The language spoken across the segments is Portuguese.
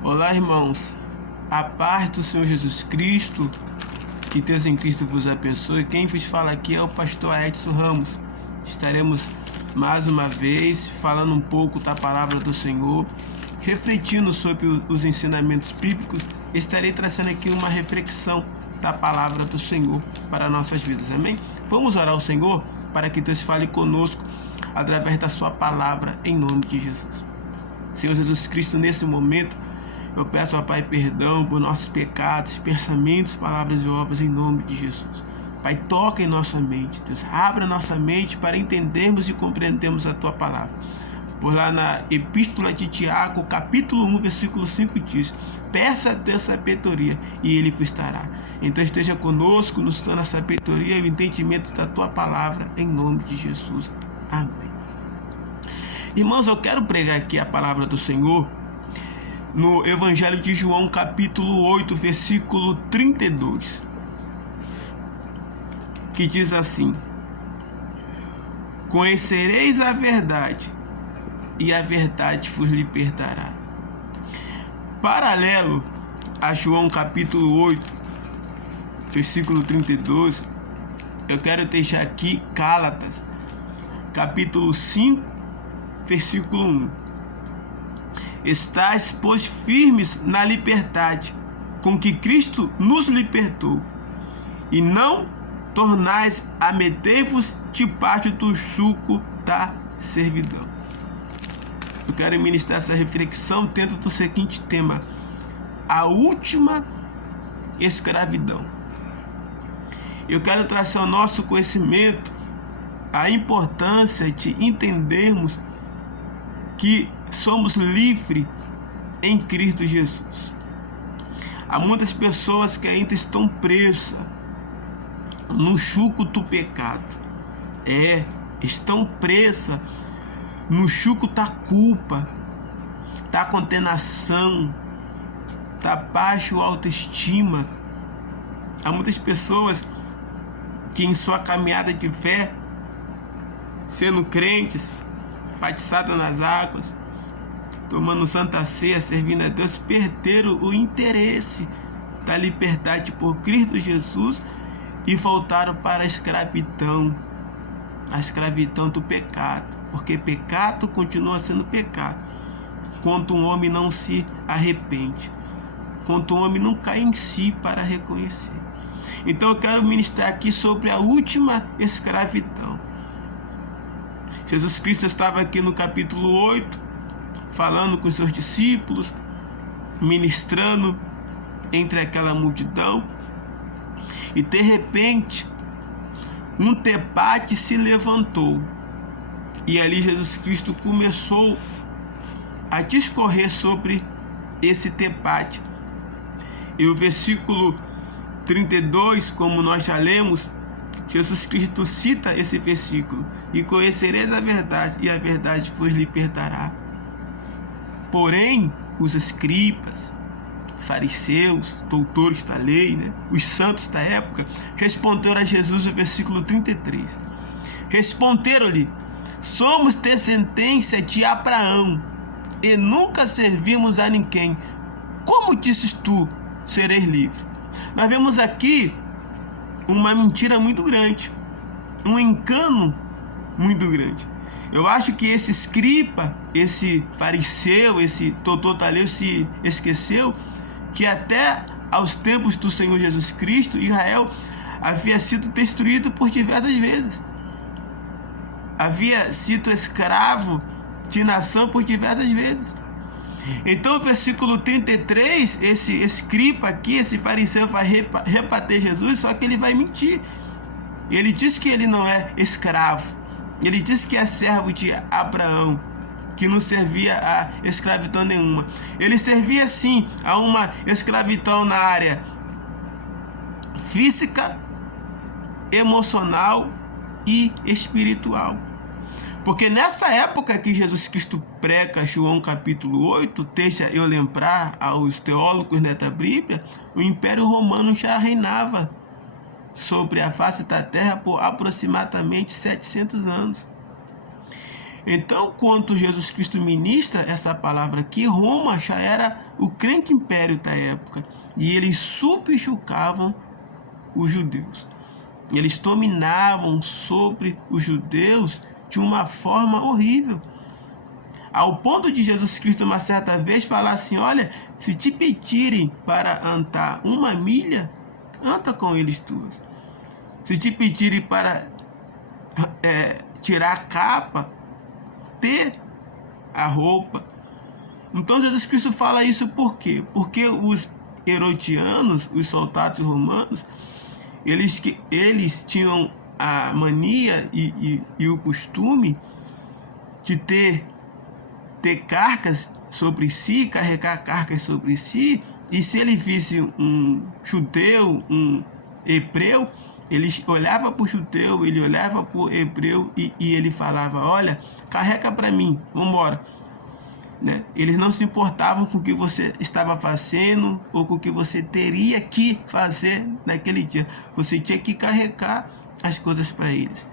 Olá, irmãos. A paz do Senhor Jesus Cristo, que Deus em Cristo vos abençoe. Quem vos fala aqui é o pastor Edson Ramos. Estaremos mais uma vez falando um pouco da palavra do Senhor, refletindo sobre os ensinamentos bíblicos. Estarei trazendo aqui uma reflexão da palavra do Senhor para nossas vidas. Amém? Vamos orar ao Senhor para que Deus fale conosco através da sua palavra, em nome de Jesus. Senhor Jesus Cristo, nesse momento, eu peço ao Pai perdão por nossos pecados, pensamentos, palavras e obras, em nome de Jesus. Pai, toca em nossa mente, Deus, abra nossa mente para entendermos e compreendermos a Tua palavra. Por lá na Epístola de Tiago, capítulo 1, versículo 5 diz: peça a Deus sabedoria e Ele vos dará. Então esteja conosco, nos dando a sabedoria e o entendimento da Tua palavra, em nome de Jesus. Amém. Irmãos, eu quero pregar aqui a palavra do Senhor no Evangelho de João, capítulo 8, versículo 32, que diz assim: conhecereis a verdade, e a verdade vos libertará. Paralelo a João capítulo 8, versículo 32, eu quero deixar aqui Gálatas, capítulo 5, versículo 1. Estais, pois, firmes na liberdade com que Cristo nos libertou, e não tornais a meter-vos debaixo do jugo da servidão. Eu quero ministrar essa reflexão dentro do seguinte tema: a última escravidão. Eu quero trazer ao nosso conhecimento a importância de entendermos que somos livres em Cristo Jesus. Há muitas pessoas que ainda estão presas no jugo do pecado. Estão presas no jugo da culpa, da condenação, da baixa autoestima. Há muitas pessoas que em sua caminhada de fé, sendo crentes, batizadas nas águas, tomando santa ceia, servindo a Deus, perderam o interesse da liberdade por Cristo Jesus e voltaram para a escravidão do pecado, porque pecado continua sendo pecado quando um homem não se arrepende, quando um homem não cai em si para reconhecer. Então eu quero ministrar aqui sobre a última escravidão. Jesus Cristo estava aqui no capítulo 8, falando com os seus discípulos, ministrando entre aquela multidão, e de repente um debate se levantou, e ali Jesus Cristo começou a discorrer sobre esse debate. E o versículo 32, como nós já lemos, Jesus Cristo cita esse versículo: e conhecereis a verdade, e a verdade vos libertará. Porém, os escribas, fariseus, doutores da lei, os santos da época, responderam a Jesus o versículo 33. Responderam-lhe: somos descendência de Abraão, e nunca servimos a ninguém. Como dizes tu, sereis livre? Nós vemos aqui uma mentira muito grande, um engano muito grande. Eu acho que esse escriba, esse fariseu, esse doutor da lei se esqueceu que até aos tempos do Senhor Jesus Cristo, Israel havia sido destruído por diversas vezes. Havia sido escravo de nação por diversas vezes. Então, o versículo 33, esse escriba aqui, esse fariseu vai rebater Jesus, só que ele vai mentir. Ele diz que ele não é escravo. Ele diz que é servo de Abraão, que não servia a escravidão nenhuma. Ele servia sim a uma escravidão na área física, emocional e espiritual. Porque nessa época que Jesus Cristo prega João capítulo 8, deixa eu lembrar aos teólogos da Bíblia, o Império Romano já reinava sobre a face da terra por aproximadamente 700 anos. Então, quando Jesus Cristo ministra essa palavra aqui, Roma já era o grande império da época, e eles subjugavam os judeus. Eles dominavam sobre os judeus de uma forma horrível, ao ponto de Jesus Cristo uma certa vez falar assim: olha, se te pedirem para andar 1 milha, anda com eles 2. Se te pedirem para tirar a capa, ter a roupa. Então Jesus Cristo fala isso por quê? Porque os herodianos, os soldados romanos, eles tinham a mania e o costume de ter cargas sobre si, carregar cargas sobre si, e se ele visse um judeu, um hebreu, ele olhava para o judeu, ele olhava para o hebreu e ele falava: olha, carrega para mim, vamos embora. Né? Eles não se importavam com o que você estava fazendo ou com o que você teria que fazer naquele dia. Você tinha que carregar as coisas para eles.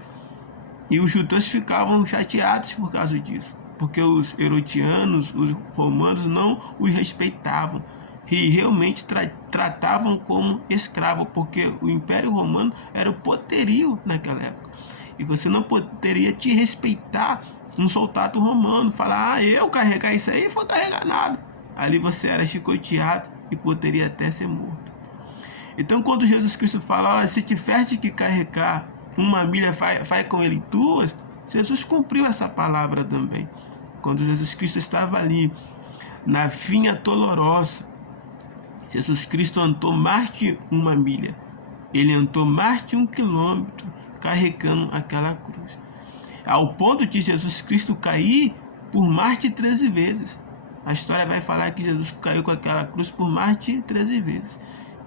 E os judeus ficavam chateados por causa disso, porque os herodianos, os romanos, não os respeitavam e realmente tratavam como escravo, porque o Império Romano era o poderio naquela época. E você não poderia te respeitar um soldado romano, falar: eu carregar isso aí, foi carregar nada. Ali você era chicoteado e poderia até ser morto. Então, quando Jesus Cristo fala: olha, se tivesse que carregar 1 milha, vai com ele 2, Jesus cumpriu essa palavra também. Quando Jesus Cristo estava ali na Vinha Dolorosa, Jesus Cristo andou mais de 1 milha. Ele andou mais de 1 quilômetro carregando aquela cruz, ao ponto de Jesus Cristo cair por mais de 13 vezes. A história vai falar que Jesus caiu com aquela cruz por mais de 13 vezes.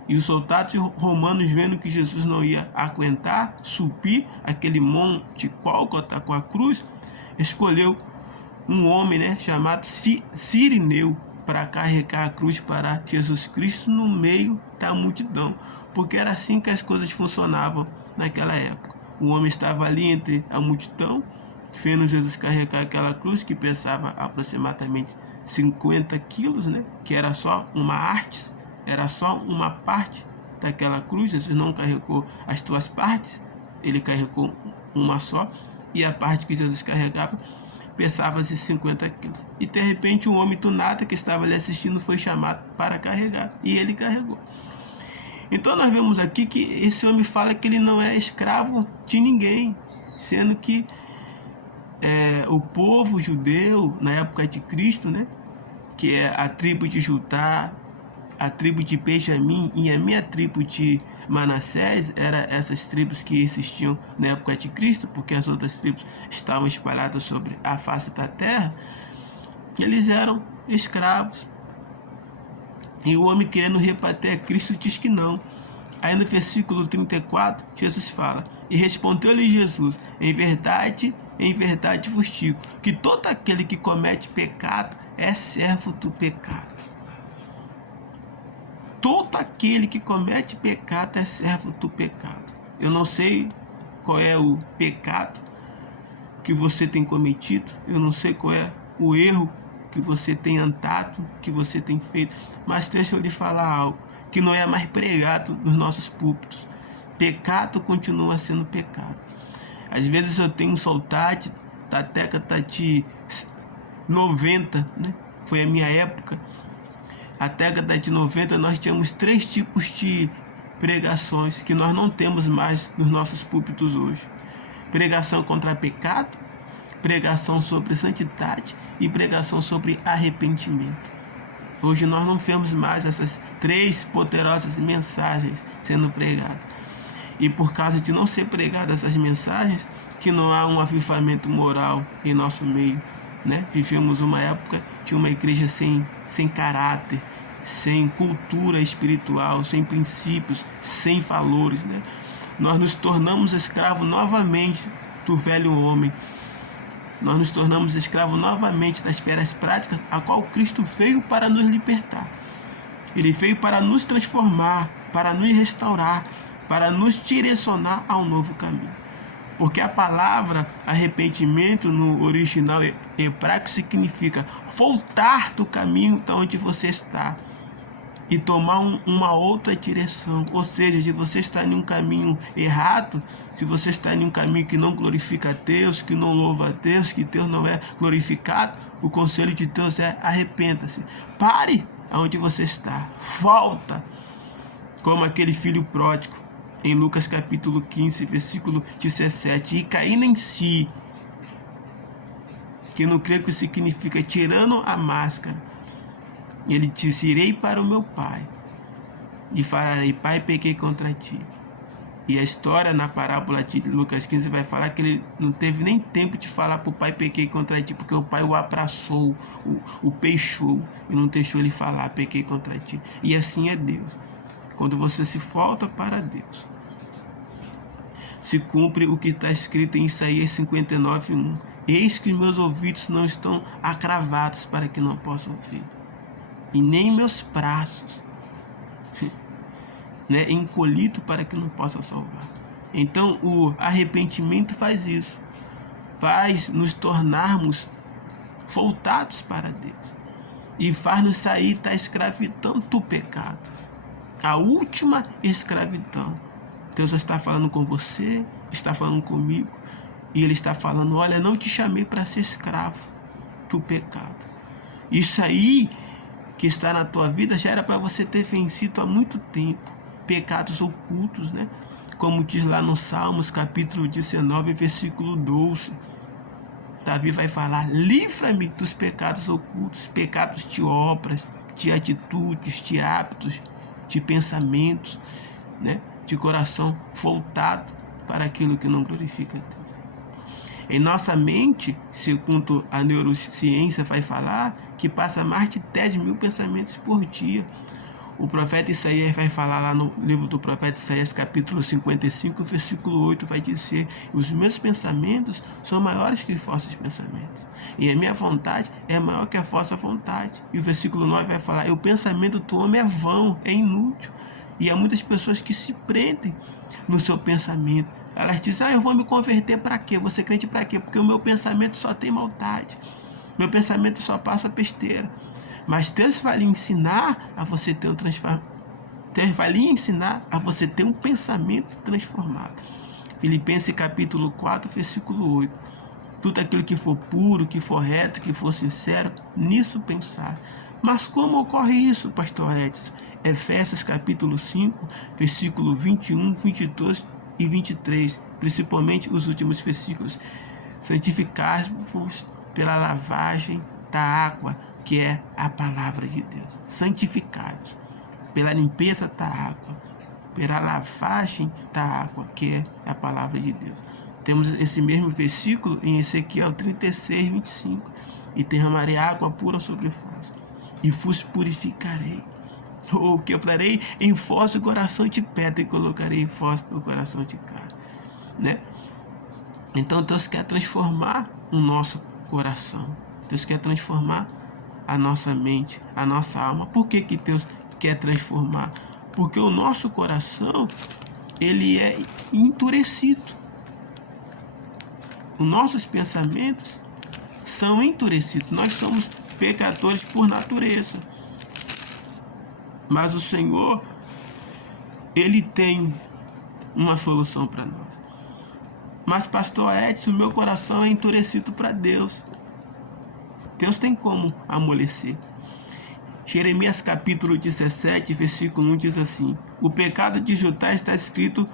E os soldados romanos, vendo que Jesus não ia aguentar subir aquele monte Gólgota com a cruz, escolheu um homem, chamado Cirineu, para carregar a cruz para Jesus Cristo no meio da multidão, porque era assim que as coisas funcionavam naquela época. O homem estava ali entre a multidão, vendo Jesus carregar aquela cruz que pesava aproximadamente 50 quilos, que era só uma arte, era só uma parte daquela cruz. Jesus não carregou as 2 partes, ele carregou uma só, e a parte que Jesus carregava pesava-se 50 quilos. E de repente um homem do nada que estava ali assistindo foi chamado para carregar, e ele carregou. Então nós vemos aqui que esse homem fala que ele não é escravo de ninguém, sendo que o povo judeu na época de Cristo, que é a tribo de Judá, a tribo de Benjamim e a minha tribo de Manassés, eram essas tribos que existiam na época de Cristo, porque as outras tribos estavam espalhadas sobre a face da terra. Eles eram escravos. E o homem, querendo rebater a Cristo, diz que não. Aí no versículo 34, Jesus fala: e respondeu-lhe Jesus: em verdade vos digo, que todo aquele que comete pecado é servo do pecado. Todo aquele que comete pecado é servo do pecado. Eu não sei qual é o pecado que você tem cometido, eu não sei qual é o erro que você tem andado, que você tem feito, mas deixa eu lhe falar algo que não é mais pregado nos nossos púlpitos. Pecado continua sendo pecado. Às vezes eu tenho saudade da década de 90, foi a minha época. A década de 90 nós tínhamos 3 tipos de pregações que nós não temos mais nos nossos púlpitos hoje: pregação contra pecado, pregação sobre santidade e pregação sobre arrependimento. Hoje nós não vemos mais essas 3 poderosas mensagens sendo pregadas. E por causa de não ser pregadas essas mensagens, que não há um avivamento moral em nosso meio. Vivemos uma época de uma igreja sem caráter, sem cultura espiritual, sem princípios, sem valores. Nós nos tornamos escravos novamente do velho homem. Nós nos tornamos escravos novamente das feras práticas, a qual Cristo veio para nos libertar. Ele veio para nos transformar, para nos restaurar, para nos direcionar a um novo caminho. Porque a palavra arrependimento no original hebraico significa voltar do caminho de onde você está e tomar uma outra direção. Ou seja, se você está em um caminho errado, se você está em um caminho que não glorifica a Deus, que não louva a Deus, que Deus não é glorificado, o conselho de Deus é: arrependa-se. Pare aonde você está. Volta. Como aquele filho pródigo, em Lucas capítulo 15, versículo 17. E caindo em si, que no grego significa tirando a máscara, ele disse: irei para o meu pai e falarei: pai, pequei contra ti. E a história na parábola de Lucas 15 vai falar que ele não teve nem tempo de falar para o pai: pequei contra ti, porque o pai o abraçou, o peixou e não deixou ele falar: pequei contra ti. E assim é Deus. Quando você se volta para Deus, se cumpre o que está escrito em Isaías 59:1. Eis que meus ouvidos não estão acravados para que não possam ouvir, e nem meus braços encolhido para que não possa salvar. Então o arrependimento faz isso, faz nos tornarmos voltados para Deus e faz nos sair da escravidão do pecado, a última escravidão. Deus está falando com você, está falando comigo, e Ele está falando: olha, não te chamei para ser escravo do pecado. Isso aí que está na tua vida já era para você ter vencido há muito tempo. Pecados ocultos, Como diz lá no Salmos, capítulo 19, versículo 12. Davi vai falar: livra-me dos pecados ocultos, pecados de obras, de atitudes, de hábitos, de pensamentos, de coração voltado para aquilo que não glorifica a Deus. Em nossa mente, segundo a neurociência vai falar, que passa mais de 10 mil pensamentos por dia. O profeta Isaías vai falar lá no livro do profeta Isaías, capítulo 55, versículo 8, vai dizer: os meus pensamentos são maiores que os vossos pensamentos, e a minha vontade é maior que a vossa vontade. E o versículo 9 vai falar: o pensamento do homem é vão, é inútil. E há muitas pessoas que se prendem no seu pensamento. Elas dizem: eu vou me converter para quê? Vou ser crente para quê? Porque o meu pensamento só tem maldade, meu pensamento só passa besteira. Mas Deus vai lhe ensinar a você ter Deus vai lhe ensinar a você ter um pensamento transformado. Filipenses capítulo 4, versículo 8. Tudo aquilo que for puro, que for reto, que for sincero, nisso pensar. Mas como ocorre isso, pastor Edson? Efésios capítulo 5, versículo 21, 22 e 23, principalmente os últimos versículos. Santificai-vos pela lavagem da água, que é a palavra de Deus. Santificados pela limpeza da água, pela lavagem da água, que é a palavra de Deus. Temos esse mesmo versículo em Ezequiel 36, 25. E derramarei água pura sobre vós, e vos purificarei. Ou quebrarei em vós o coração de pedra, e colocarei em vós o coração de carne. Então Deus quer transformar o nosso coração. Deus quer transformar a nossa mente, a nossa alma. Por que Deus quer transformar? Porque o nosso coração, ele é endurecido. Os nossos pensamentos são endurecidos. Nós somos pecadores por natureza. Mas o Senhor, Ele tem uma solução para nós. Mas, pastor Edson, meu coração é endurecido para Deus. Deus tem como amolecer. Jeremias capítulo 17, versículo 1 diz assim: o pecado de Judá está escrito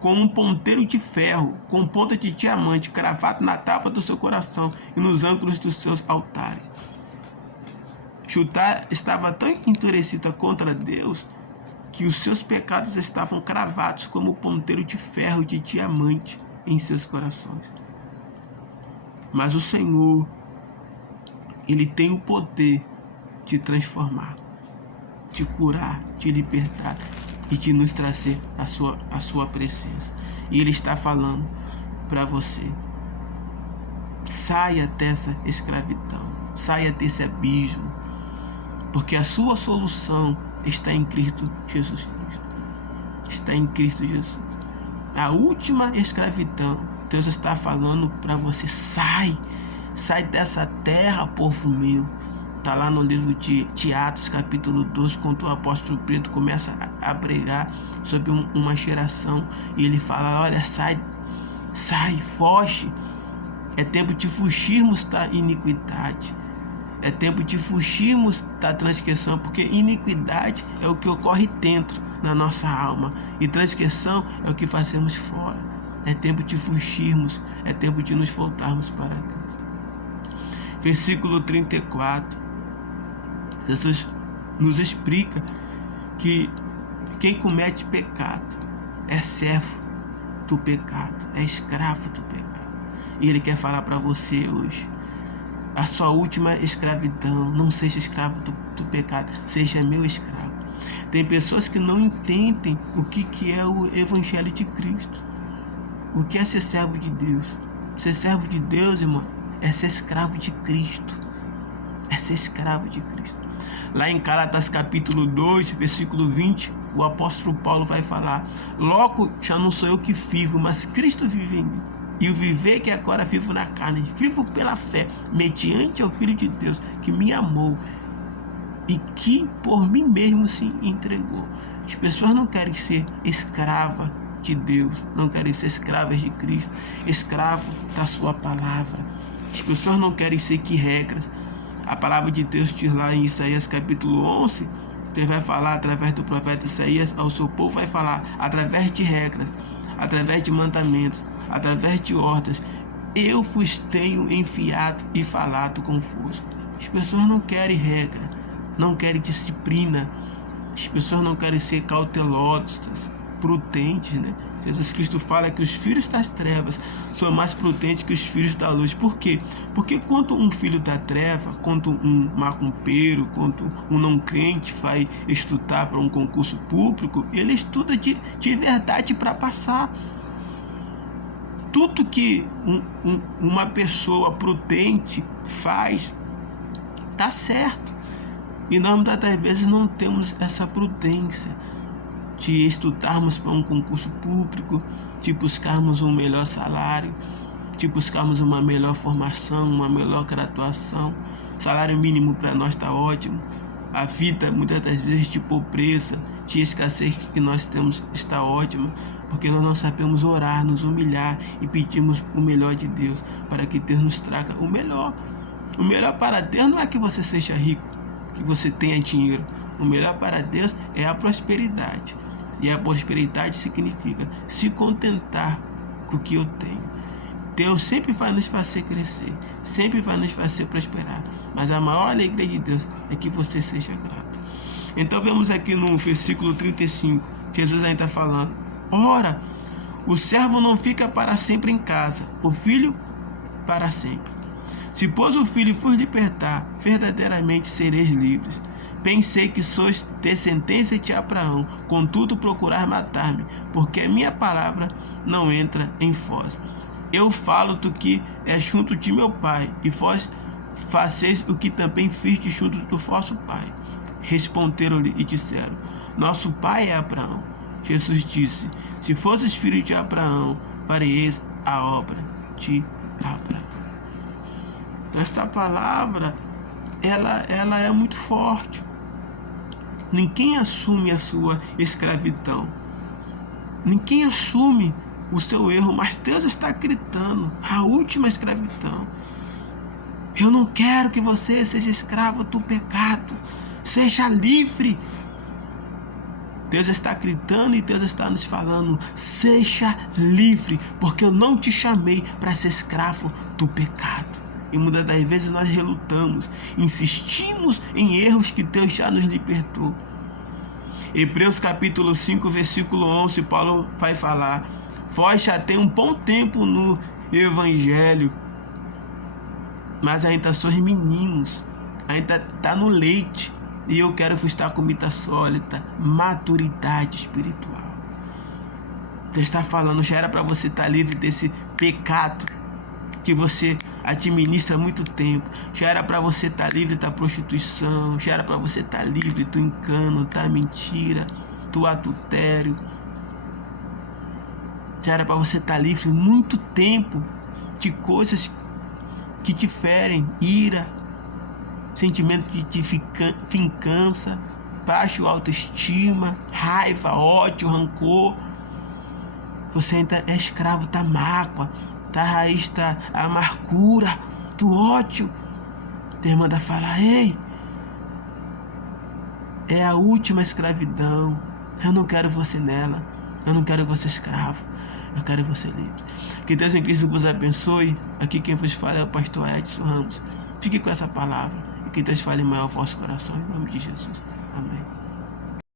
com um ponteiro de ferro, com ponta de diamante, cravado na tapa do seu coração e nos ângulos dos seus altares. Judá estava tão endurecida contra Deus que os seus pecados estavam cravados como ponteiro de ferro, de diamante em seus corações. Mas o Senhor, Ele tem o poder de transformar, de curar, de libertar e de nos trazer a sua presença. E Ele está falando para você: saia dessa escravidão, saia desse abismo, porque a sua solução está em Cristo Jesus Cristo. Está em Cristo Jesus. A última escravidão Deus está falando para você: sai dessa terra, povo meu. Está lá no livro de Atos, capítulo 12, quando o apóstolo Pedro começa a pregar sobre uma geração. E ele fala: olha, sai, foge. É tempo de fugirmos da iniquidade. É tempo de fugirmos da transgressão, porque iniquidade é o que ocorre dentro na nossa alma e transgressão é o que fazemos fora. É tempo de fugirmos, é tempo de nos voltarmos para Deus. Versículo 34. Jesus nos explica que quem comete pecado é servo do pecado, é escravo do pecado. E Ele quer falar para você hoje: a sua última escravidão, não seja escravo do pecado, seja meu escravo. Tem pessoas que não entendem o que é o Evangelho de Cristo. O que é ser servo de Deus? Ser servo de Deus, irmão, é ser escravo de Cristo. É ser escravo de Cristo. Lá em Gálatas capítulo 2, versículo 20, o apóstolo Paulo vai falar: logo já não sou eu que vivo, mas Cristo vive em mim. E o viver que agora vivo na carne, vivo pela fé, mediante ao Filho de Deus, que me amou e que por mim mesmo se entregou. As pessoas não querem ser escravas de Deus, não querem ser escravas de Cristo, escravo da sua palavra. As pessoas não querem seguir regras. A palavra de Deus diz lá em Isaías capítulo 11, Deus vai falar através do profeta Isaías ao seu povo, vai falar através de regras, através de mandamentos, através de ordens. Eu vos tenho enviado e falado convosco. As pessoas não querem regra, não querem disciplina. As pessoas não querem ser cautelosas, prudentes, né? Jesus Cristo fala que os filhos das trevas são mais prudentes que os filhos da luz. Por quê? Porque quando um filho da treva, quando um macumbeiro, quando um não crente vai estudar para um concurso público, ele estuda de verdade para passar. Tudo que uma pessoa prudente faz está certo. E nós muitas das vezes não temos essa prudência de estudarmos para um concurso público, de buscarmos um melhor salário, de buscarmos uma melhor formação, uma melhor graduação. O salário mínimo para nós está ótimo. A vida, muitas das vezes, de pobreza, de escassez que nós temos está ótima, porque nós não sabemos orar, nos humilhar e pedimos o melhor de Deus, para que Deus nos traga o melhor. O melhor para Deus não é que você seja rico, que você tenha dinheiro. O melhor para Deus é a prosperidade. E a prosperidade significa se contentar com o que eu tenho. Deus sempre vai nos fazer crescer, sempre vai nos fazer prosperar. Mas a maior alegria de Deus é que você seja grato. Então vemos aqui no versículo 35, Jesus ainda está falando: ora, o servo não fica para sempre em casa, o filho para sempre. Se pois o filho vos libertar, verdadeiramente sereis livres. Pensei que sois descendência de Abraão, contudo procurar matar-me, porque a minha palavra não entra em vós. Eu falo do que é junto de meu pai, e vós fazeis o que também fiz junto do vosso pai. Responderam-lhe e disseram: nosso pai é Abraão. Jesus disse: se fosses filho de Abraão, fareis a obra de Abraão. Então esta palavra, ela é muito forte. Ninguém assume a sua escravidão. Ninguém assume o seu erro, mas Deus está gritando: a última escravidão. Eu não quero que você seja escravo do pecado. Seja livre. Deus está gritando e Deus está nos falando: seja livre, porque eu não te chamei para ser escravo do pecado. E muitas das vezes nós relutamos, insistimos em erros que Deus já nos libertou. Hebreus capítulo 5, versículo 11, Paulo vai falar: vós já tem um bom tempo no Evangelho, mas ainda sois meninos, ainda está no leite, e eu quero vos dar comida sólida, maturidade espiritual. Deus está falando: já era para você estar livre desse pecado que você administra há muito tempo. Já era para você estar livre da prostituição, já era para você estar livre do engano, da mentira, do adultério. Já era para você estar livre muito tempo de coisas que te ferem, ira, sentimento de vingança, baixa autoestima, raiva, ódio, rancor. Você ainda é escravo da mágoa, da raiz da amargura, do ódio. Deus manda falar: ei, é a última escravidão. Eu não quero você nela. Eu não quero você escravo. Eu quero você livre. Que Deus em Cristo vos abençoe. Aqui quem vos fala é o pastor Edson Ramos. Fique com essa palavra. E que Deus fale maior ao vosso coração. Em nome de Jesus. Amém.